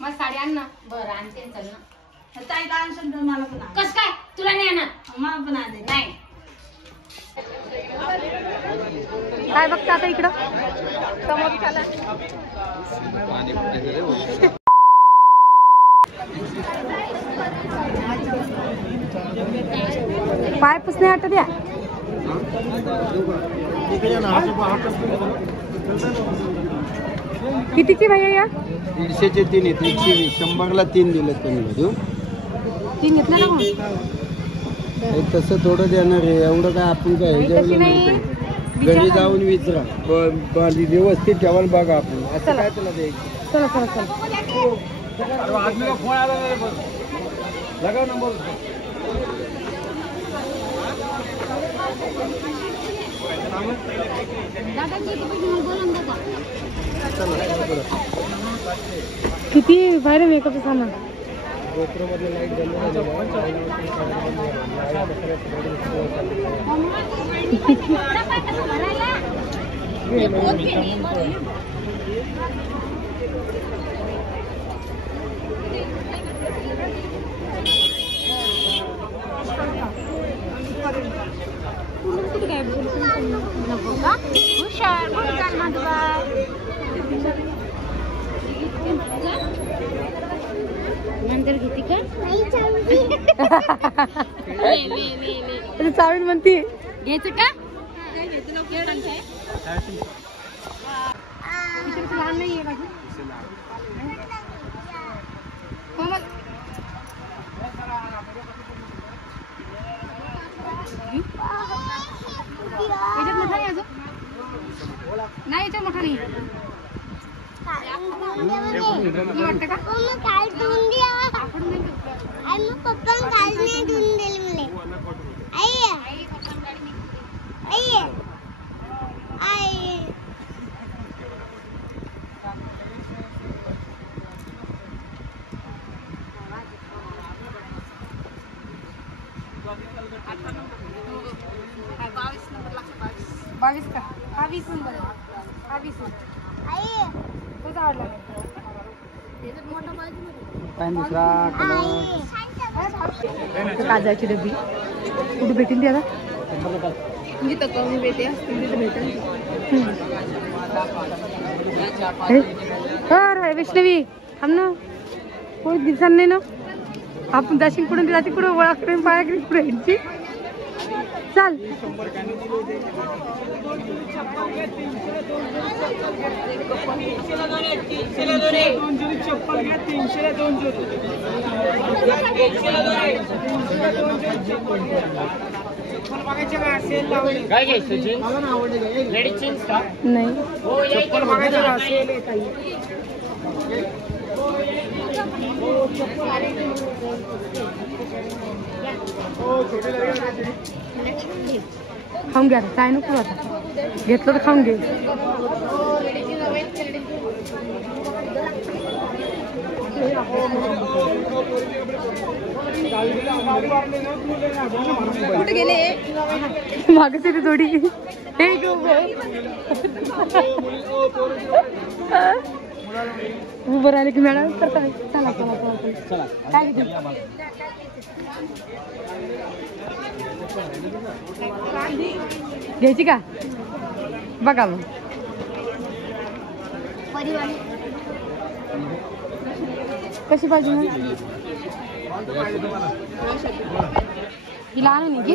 मग साडी आण ना. बरं आणते चल ना. ताई आणशील तर मला पण आण. कस काय तुला नाही आणत? मला पण आण. नाही काय बघता आता इकडं समोर चला. पाय पुसणे वाटत या. कितीची भैया या? 150चे 3 आहेत. 120 100ला 3 दिले तुम्ही. 3 घेतलं ना मग. तसं थोडं देणार आहे. एवढं काय आपण काय तशी नाही. घरी जाऊन विचारा. व्यवस्थित ठेवायला बघा आपण. असं काय तुला द्यायचं? चला चला चला. फोन आला लगा नंबर. किती बाहेर मेकअप सामान. नंतर घेते का? चावीन म्हणती. घ्यायचं का? लहान नाहीये का? याच्यात मोठा नाही अजून. नाही याच्यात मोठा नाही. वाटतं का? बावीस का? हा 20 नंबर आहे. हा 20 तोच आवडला. काजळची डबी कुठे भेटेल ती आता? जिथं कमी भेटे असतील तिथे भेटेल. वैष्णवी थांब ना. कोणी दिसणार नाही ना. आपण जाशील कुठून जाते कुठं ओळख करून पाया करून पुढे यांची. चाल. काय घ्यायचं जीन्स? लेडीज जीन्स का? नाही. चप्पल बघायचं का? सेल आहे काही. खाऊन घ्या. काय नको आता. घेतलं तर खाऊन घे. कुठे गेले? मागच येते थोडी. हे उभं राहिले की मॅडम करता. चला चला चला. काय घ्यायची का? बघा मग. कशी पाहिजे मग? ही लहान आहे की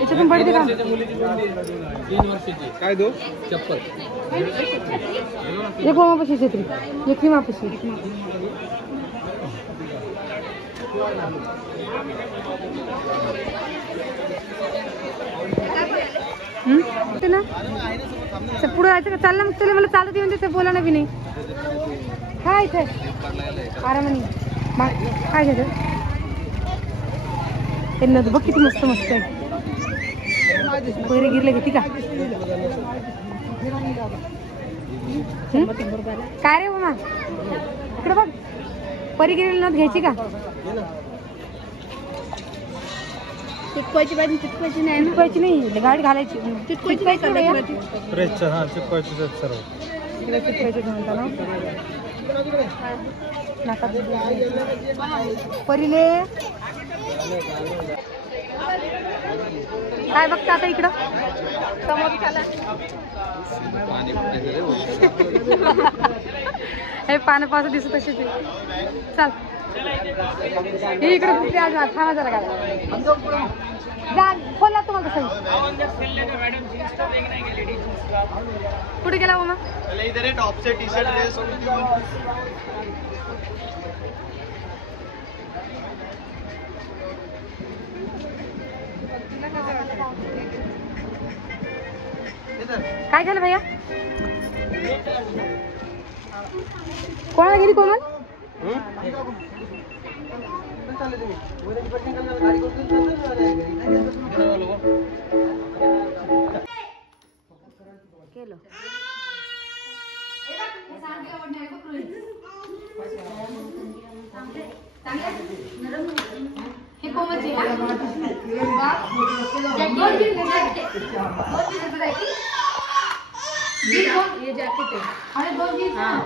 याच्यातून पडते का? 3 वर्षाची. काय दो? चप्पल. एक मापाशी छत्री. एक मापाशी. ना पुढे जायचं का? चाललं मग तुला. मला चालत येऊन देते. बोला ना बी नाही. काय इथे आरामाने काय घेत त्यांना बघ किती मस्त मस्त आहे. पहिले गिरले घेते का? काय रे मामा इकडे बघ. परी गिरेल नथ घ्यायची का? चिटकवायची पाहिजे. चिटकवायची नाही. चिटकवायची नाही. गाडी घालायची. चिटकवायची काय? चिटकवायची सर्व. चिटकवायची म्हणता ना. नाका परीले काय बघता आता इकडं समोर हे पानं पावसा दिसत असे ते चल हे इकडे कुठे आज थांबा जरा गाडी जा बोला तुम्हाला कसं कुठे गेला मग इधर है टॉप से टी शर्ट ड्रेस काय झालं भैया कोणाला गेली कोमल केलं हे कोमलची ये जैकेट है अरे बहुत जींस हां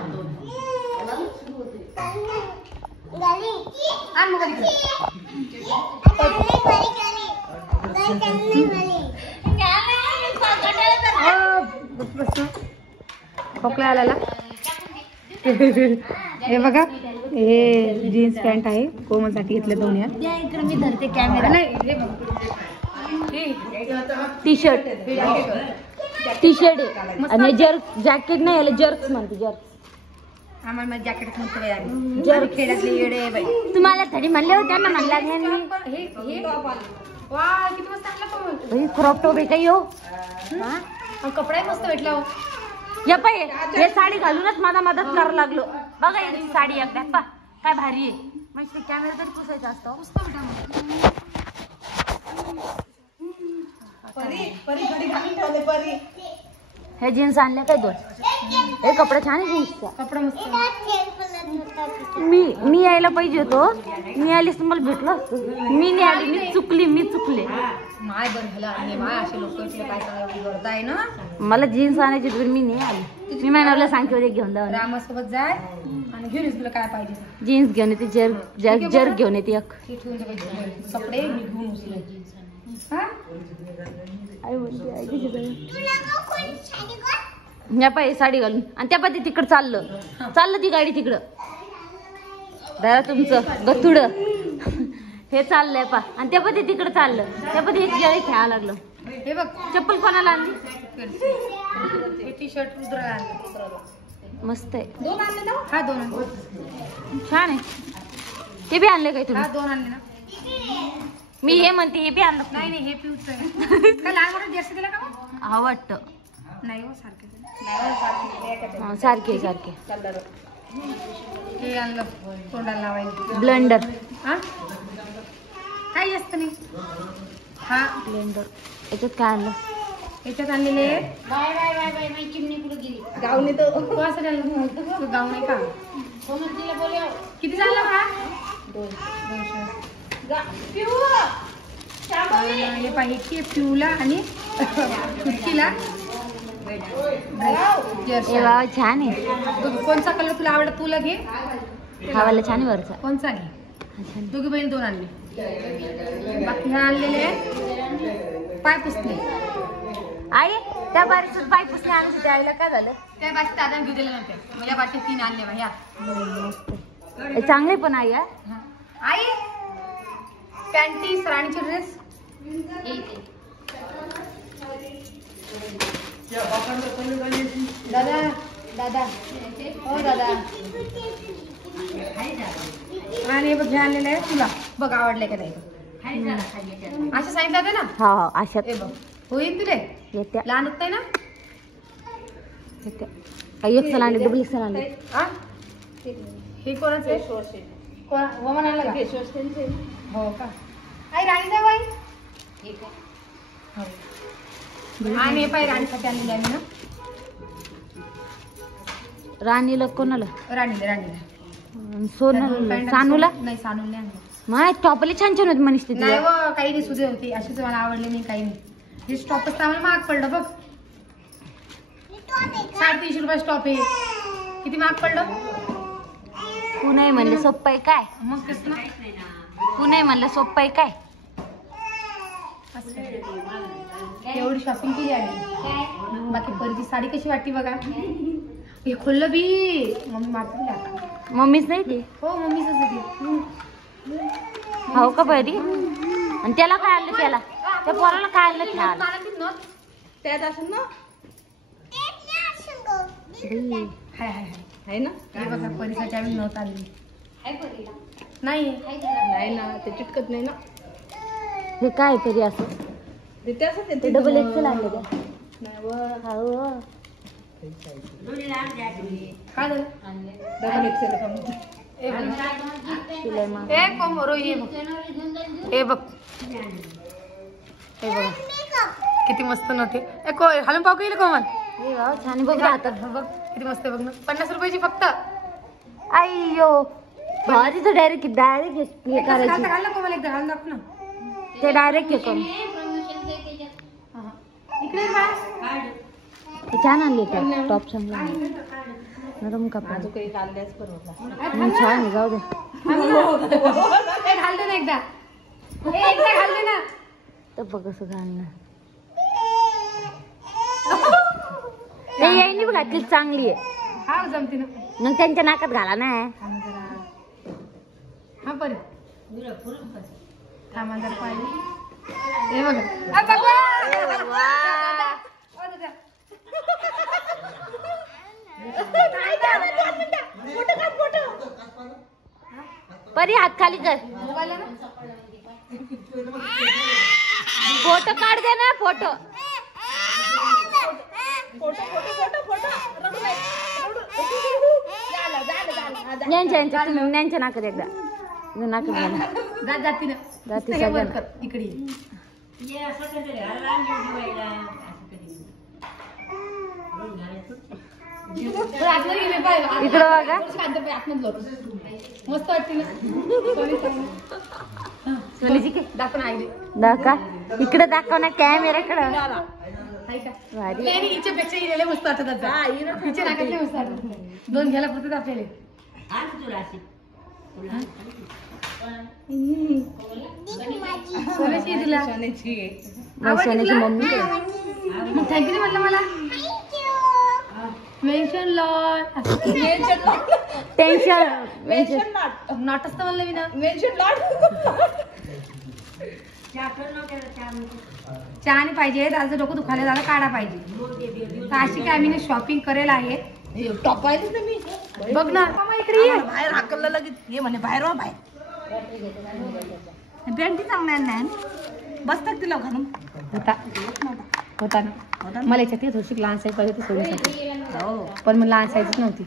आन मग खोकला आला हे बघा हे जीन्स पॅन्ट आहे कोमलसाठी घेतलं दोन या इकडे मी धरते कॅमेरा नाही टी शर्ट आहे आणि जर्क जॅकेट नाही याला जर्क्स म्हणते जर्क आम्हाला जॅकेट जर्क खेळातले येडे आहे बाई तुम्हाला तरी म्हणले होते ना म्हणला हे वा किती मस्त आणला कोमल क्रॉप टॉप आहे का यो कपडा मस्त भेटला हो या पाय हे साडी घालूनच माझा मदत करायला लागलो बघा याची साडी एकदा पा काय भारी आहे म्हणजे कॅमेरा तरी पुसायचा असतो मस्त भेटा हे जीन्स आणले काय दोन हे कपडा छान आहे जीन्सचा कपडा मस्त मी यायला पाहिजे होतो मी आलीस तुम्हाला भेटलो असतो मी नाही आली मी चुकले माय बरं झालं आणि माय असे लोक काय करता आहे ना मला जीन्स आणायची तर मी नाही आली मी मॅनरला सांगते होते घेऊन जाऊ रामासोबत जाय आणि घेऊन तुला काय पाहिजे जीन्स घेऊन येते जर्क घेऊन येते एक कपडे मी घेऊन उचले या पाय साडी घालून आणि त्या पाय तिकडं चाललं ती गाडी तिकडं दादा तुमचं गथुड हे चाललंय पा आणि त्या पाय तिकडं चाललं त्या पाय एक गाडी खेळायला लागलं हे बघ चप्पल कोणाला आणली टी शर्ट रुद्र मस्त आहे दोन आणले ना हा दोन छान आहे ते बी आणले काय तुम्ही हा दोन आणले ना मी हे म्हणते हे बी आणलं नाही हे पिऊच आहे काय लहान मोठं जास्त दिला का हा वाटतं नाही हो सारखे सारखे हे आणलं तोंडाला लावायला ब्लेंडर हा काही असतं नाही हा ब्लेंडर याच्यात काय आणलं याच्यात आणलेले गावने तर असं गाव नाही का किती झालं का 200 हे पाहिजे पिऊला आणि खुर्चीला छान आहे कोणचा कलर तुला आवडत तुला घे खावायला छान आहे वरचा कोणचा घे दोघी बहीण दोन आणले बाकी ह्या आणलेले पाय पुसणे आई त्या बारीसून पाय पुसणे आणून द्यायला काय झालं त्या बाकी दादा घेऊ दिले नव्हते माझ्या बाकी 3 आणले ह्या चांगले पण आई आई पॅन्टी राणीचे ड्रेस दादा दादा हो दादा आणि बघ हे आणलेलं आहे तुला बघ आवडले का नाही असं सांगितलं होतं ना हा अशा बघ होईल तुले येत्या लहान होत नाही ना काही एक सण आणले डबल एक सण आणले हे कोणाचं आहे हो म्हणाला का हो का आई राणी जाऊ आई आणि हे पाय राणीसाठी आणलेली आहे ना राणीला कोणाला राणीला सानूला नाही सानूला नाही आणलं माय टॉपले छान छान होते मनीष तिथे नाही व काही नाही सुधे होती अशीच मला आवडली नाही काही नाही हे स्टॉपच आम्हाला महाग पडलं बघ 350 रुपये स्टॉप आहे किती महाग पडलं पुणे म्हणलं सोप्प आहे काय? मग तेच ना. पुणे म्हणलं सोप्प आहे काय? एवढी शॉपिंग केली आम्ही. बाकी परीची साडी कशी वाटली बघा. हे खोललं बी मम्मी मारते आता. मम्मीच नाही ती. हो मम्मीच ती. हो का बरी? आणि त्याला काय आणलं? त्याला त्या पोराला काय आणलं? खेळायला त्यात असेल ना. हाय हाय हाय आहे ना. हे बघा परीसाठी आम्ही नव्हतं आणली. नाही नाही ना ते चिटकत नाही ना. हे काय तरी असं ते त्याच ते डबल एक्सेल आणलं का? नाही व. हो. काय झालं? डबल एक्सेल का मग? शिलाई मार. ए कोमरो ये बघ. हे बघ हे बघा किती मस्त नव्हते. ए हलून पाहू येईल कोमल. हे वाव, छान बघ हातात. बघ किती मस्त आहे बघ ना. 50 रुपयाची फक्त. अय्यो भारी. तर डायरेक्ट हे करायची. घाल कोमल एकदा घालून दाखव ना. ते डायरेक्ट हे करून इकडे बघ. ते छान आणले ते टॉप चांगला नरम कपडा. काही खाल्ल्याच बरोबर. छान आहे, जाऊ दे. ए घाल दे ना एकदा. एकदा घाल दे ना. तर बघ कसं घालणं. ते येईनी बघ घातली चांगली आहे. हा जमते ना. मग त्यांच्या नाकात घाला नाही. हा परी थांबा जरा पाहिजे. हे बघा. आ, बघा. ओ, दादा. परी हात खाली कर. मोबाईल आहे ना. फोटो काढ दे ना. फोटो यांच्या नाकात एकदा नाकात घाला. जाती ना. जाती हे वर सगळं. कर. इकडे ये. बरं, आतमध्ये गेले पाय. इकडं बघा. आतमध्ये जाऊ. मस्त वाटते ना. सोनीची की दाखव ना आईले. दाखवा. इकडे दाखव ना कॅमेराकडे. हाय का? भारी. नाही नाही, हिच्यापेक्षा हिला मस्त वाटत आता. हिच्या नाकातले मस्त वाटत. 2 घ्यायला पुरतात आपल्याला. सोन्याची आहे तुला. मग सोन्याची मम्मी मग थँक्यू म्हटलं मला. Mention lot. टेन्शन नॉट असतं म्हणलं मी ना. चहा नाही पाहिजे. दादाचं डोकं दुखायला दादा काढा पाहिजे. तर अशी काय आम्ही शॉपिंग करेल आहे. टॉप पाहिजे ना मी. बघ ना मामा इकडे ये. बाहेर हाकललं लगेच. ये म्हणे बाहेर हो बाहेर. पॅन्टी चांगल्या नाही बसतात तिला घालून. होता ना. मला याच्यात ते थोडीशी लहान साईज पाहिजे होती सोन्यासाठी. पण मला लहान साईजच नव्हती.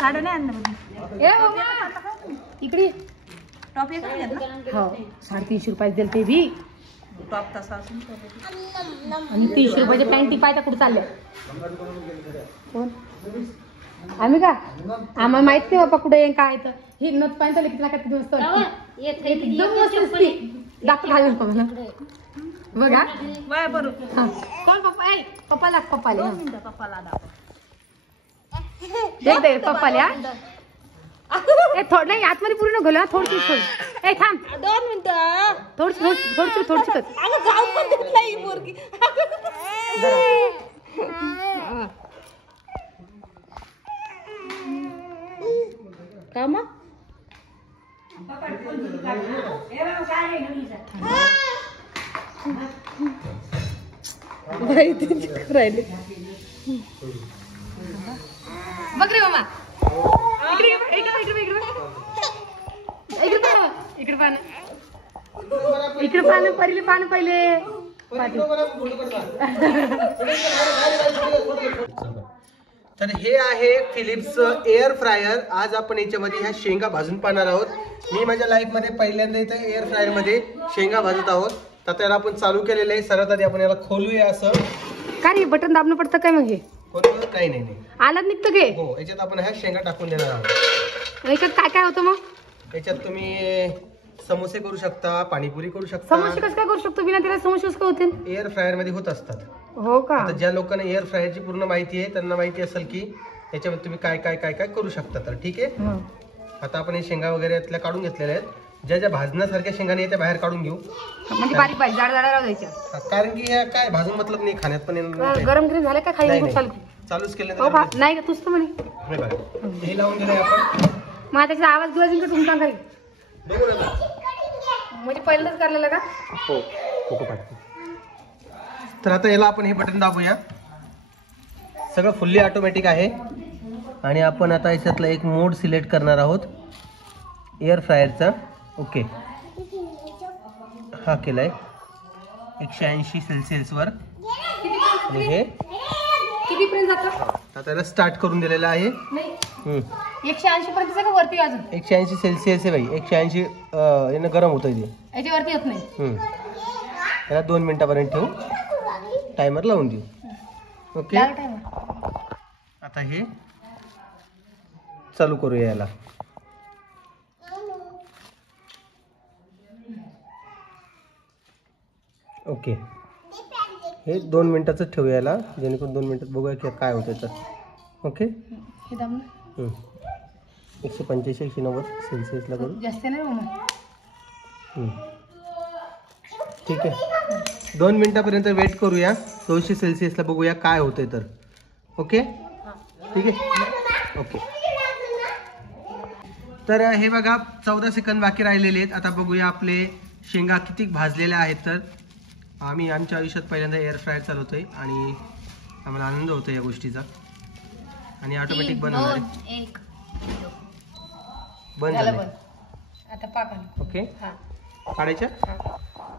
साड्या नाही आणल्या. ए बाबा, इकडे ये. टॉप एक घेत ना. हो 350 रुपये दिले ते बी. टॉप तसा असून आणि 300 रुपयाच्या पॅन्टी पाहिजे कुठे चालल्या. कोण आम्ही का? आम्हाला माहित नाही बाबा कुठे येईन काय तर. ही नथ पॅन्ट आली किती किती मस्त वाटते. एकदम मस्त दिसते. दाखव घालून का मला. बघा बाय बरोबर. हा. कोण पप्पा? ए पप्पा लाग पप्पाले. पप्पाला दाखव. देख दे पप्पाले. ए थोड नाही आतमध्ये पूर्ण घालू. थोडीशी थोडी. ए थांब 2 मिनिटं. थोडीशी कर. अगं जाऊ पण देत नाही ही पोरगी. का मग राहिले. बघ रे मामा. इकडे पान पहिले पान पहिले. तर हे आहे फिलिप्स एअर फ्रायर. आज आपण याच्यामध्ये ह्या शेंगा भाजून पाहणार आहोत. मी माझ्या लाईफ मध्ये पहिल्यांदा इथं एअर फ्रायर मध्ये शेंगा भाजत आहोत. तर त्याला आपण चालू केलेलं आहे. सर्वात आधी आपण याला खोलूया. असं काय रे बटन दाबणं पडतं काय मग हे? खोलू काही नाही. आलात निघतं घे. हो याच्यात आपण ह्या शेंगा टाकून देणार आहोत. याच्यात काय काय होतं मग? याच्यात तुम्ही समोसे करू शकता, पाणीपुरी करू शकता. समोसे कसं काय करू शकतो? बिना त्याला समोसे कसं काय होतील? एअर फ्रायर मध्ये होत असतात. हो का? आता ज्या लोकांना एअर फ्रायरची पूर्ण माहिती आहे त्यांना माहिती असेल की याच्यामध्ये तुम्ही काय काय काय काय करू शकता. तर ठीक आहे, हं. आता आपण हे शेंगा वगैरे यातल्या काढून घेतलेल्या आहेत. ज्या ज्या भाजण्यासारख्या शेंगा नाही त्या बाहेर काढून घेऊ. म्हणजे बारीक बारीक जाड जाड राहू द्यायच्या. कारण की ह्या काय भाजून मतलब नाही, खाण्यात पण येणार नाही. गरम गरम झालं का खाई नाही, चालू चालूच केलं हो तर का नाही का तूच तर म्हणे हे बघा, हे लावून दिलंय आपण. मग त्याचा आवाज दिवस येईल का तुमचा घरी बघू ना. म्हणजे पहिल्यांदाच करलेलं का हो, फोटो काढतो. तर आता याला आपण हे बटन दाबूया. सगळं फुल्ली ऑटोमॅटिक आहे आणि आपण आता याच्यातला एक मोड सिलेक्ट करणार आहोत एअर फ्रायरचा. ओके, हा केलाय 180 सेल्सिअसवर आणि हे किती पर्यंत जातं आता त्याला स्टार्ट करून दिलेलं आहे. नाही 180 पर्यंत का वरती अजून 180 सेल्सिअस आहे भाई. 180 यानं गरम होतं ते. याच्यावरती येत नाही. त्याला 2 मिनिटापर्यंत ठेवू, टायमर लावून देऊ. ओके, आता हे चालू करूया याला. ओके, हे 2 मिनिटाचं ठेवूया याला, जेणेकरून 2 मिनिटात बघूया की काय होतं तर. ओके, हे दाब ना. 185 190 सेल्सिअसला करू. जास्त नाही मग ठीक आहे, 2 मिनिटापर्यंत वेट करूया. 200 सेल्सिअसला बघूया काय होतंय तर. ओके, ठीक आहे. ओके, तर हे बघा 14 सेकंद बाकी राहिलेले आहेत. आता बघूया आपले शेंगा किती भाजलेल्या आहेत. तर आम्ही आमच्या आयुष्यात पहिल्यांदा एअर फ्रायर चालवतोय आणि आम्हाला आनंद होतो या गोष्टीचा. आणि ऑटोमॅटिक बंद होणार आहे. बंद झालं झालं. बंद. आता पाक आलं. ओके, हा काढायच्या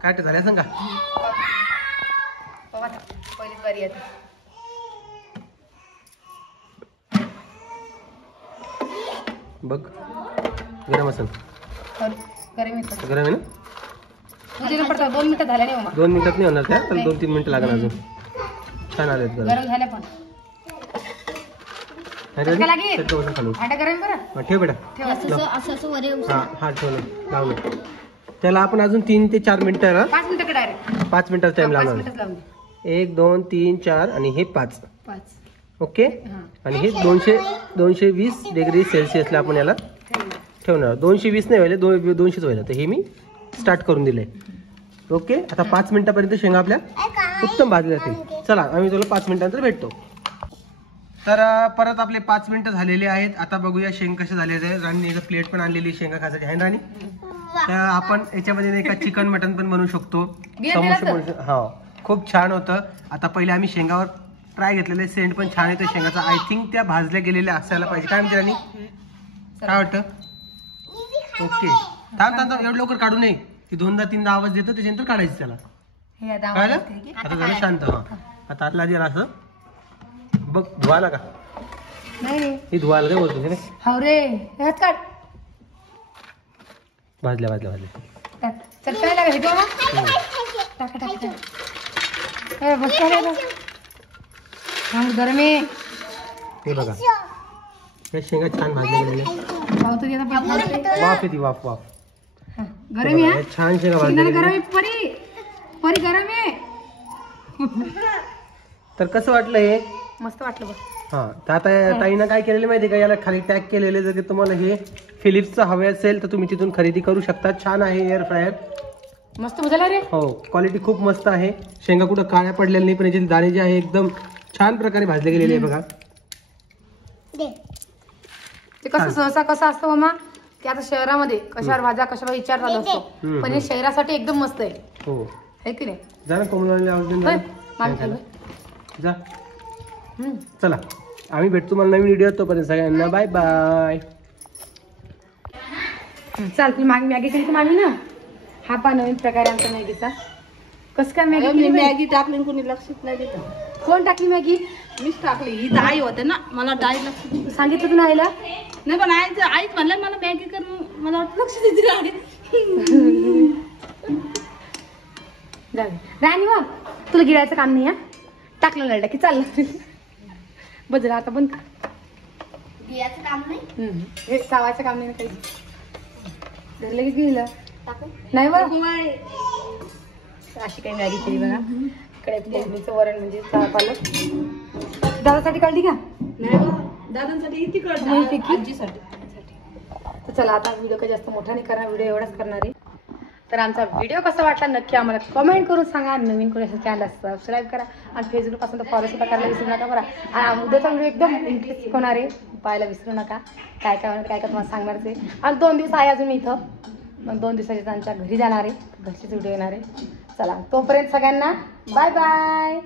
काय ते झाल्या सांगा. बघा आता, पहिलीच बारी आता. बघ, गरम असेल. गरम येतं. गरम आहे ना. तुझे पडतात 2 मिनिटं झाल्या नाही मग 2 मिनिटात नाही होणार त्या, तर 2-3 मिनिटं लागणार अजून. छान आलेत गरम. गरम झाल्या पण नाही का लागेल? तर थोडंसं खाली. आटा गरम बरं हा, ठेव बेटा. ठेव असं. हा हा ठेवलं, लावलं. त्याला आपण अजून 3 ते 4 मिनिटं 5 मिनिटं डायरेक्ट 5 मिनिटाचा टाइम 5 लावणार. मिनिटं लावून 1 2 3 4 आणि हे 5. 5 ओके, आणि हे 220 डिग्री सेल्सिअसला आपण याला ठेवणार. 220 नाही व्हायला, 200च व्हायला. तर हे मी स्टार्ट करून दिलंय. ओके, आता 5 मिनिटापर्यंत शेंगा आपल्या उत्तम भाजल्या जातील. चला, आम्ही तुला 5 मिनिटानंतर भेटतो. तर परत आपले 5 मिनिटं झालेले आहेत. आता बघूया शेंग कसे झाले आहेत. राणीने एक प्लेट पण आणलेली शेंगा खायसाठी आहे ना राणी. तर आपण याच्यामध्ये नाही का चिकन मटन पण बनवू शकतो, समोसे बनवू शकतो. हा, खूप छान होतं. आता पहिले आम्ही शेंगावर ट्राय घेतलेले, सेंट पण छान येतं शेंगाचा. आय थिंक त्या भाजल्या गेलेल्या असायला पाहिजे. काय म्हणते राणी, काय वाटतं? ओके, थांब थांब थांब, एवढं लवकर काढू नये. ती 2दा-3दा आवाज देतं, त्याच्यानंतर काढायचं त्याला. हे आता कळलं? आवाज येते. आता झालं शांत. हा, आता आतला आधी असं बघ, धुवायला का नाही ही धुवायला काय बोलतो रे. हो रे हात काढ. भाजल्या भाजल्या भाजल्या. चल काय लागा भेटू मग टाका टाका ए बस काय रे हां गरम आहे. हे बघा, या शेंगा छान भाजल्या गेलेल्या. पाव तरी आता पाव वाफ येते, वाफ वाफ. गरम आहे हे छान शेंगा हा भाजल्या गरम गेलेल्या. आहे परी परी गरम आहे. तर कसं वाटलं हे? मस्त वाटलं बघ. हा, तर आता ताईनं काय केलेलं माहिती का, याला खाली टॅग केलेले. जर तुम्हाला हे फिलिप्सचं हवे असेल तर तुम्ही तिथून खरेदी करू शकता. छान आहे एअर फ्रायर. मस्त बुझाला रे. हो, क्वालिटी खूप मस्त आहे. शेंगा कुठं काळ्या पडलेल्या नाही, पण याचे दाणे जे आहे एकदम छान प्रकारे भाजले गेलेले आहे बघा. ते कसं सहसा कसं असतं मामा की आता शहरामध्ये कशावर भाजा कशावर विचार चालू असतो, पण हे शहरासाठी एकदम मस्त आहे. हो, है की नाही? जा ना कोमलवाणी आवडून होय, मामी खाली. जा. चला, आम्ही भेटतो तुम्हाला नवीन व्हिडिओ. तोपर्यंत सगळ्यांना बाय बाय. चाल तुम्ही मॅगी केली तर मामी ना. हा पा नवीन प्रकार आमचा मॅगीचा. कसं काय मॅगी केली बाई? मॅगी टाकली कोणी लक्षात नाही देत. कोण टाकली मॅगी? मीच टाकली. ही तर आई होते ना, मला आई लक्ष सांगितलं तू आईला? नाही, पण आईच म्हणलं मला मॅगी कर, मला वाटलं लक्ष देते आई. जाऊ दे. राणी मग तुला गिळायचं काम नाही. हा टाकलं लढलं की चाललं. बदल आता बंद कर. काम नाही. हे चावायचं काम नाही ना काही. घरी लगेच गेलं नाही बघ. अशी काही मॅगी केली बघा. इकडे फोडणीचं वरण म्हणजे पालक. दादासाठी काढली का? नाही दादांसाठी तिकडं माहिती की? आजीसाठी. तर चला आता व्हिडिओ काही जास्त मोठा नाही करणार, व्हिडिओ एवढाच करणार आहे. तर आमचा व्हिडिओ कसा वाटला नक्की आम्हाला कमेंट करून सांगा. नवीन कोणी असेल चॅनलला सबस्क्राईब करा आणि फेसबुक असेल तर फॉलो सुद्धा करायला विसरू नका बरं. आणि उद्याचा व्हिडिओ एकदम इंटरेस्टिंग होणार आहे, पाहायला विसरू नका. काय काय होणार काय काय तुम्हाला सांगणारच आहे. आणि 2 दिवस आहे अजून इथं, मग 2 दिवसाच्या आमच्या घरी जाणार आहे, घरचेच व्हिडिओ येणार आहे. चला तोपर्यंत सगळ्यांना बाय बाय.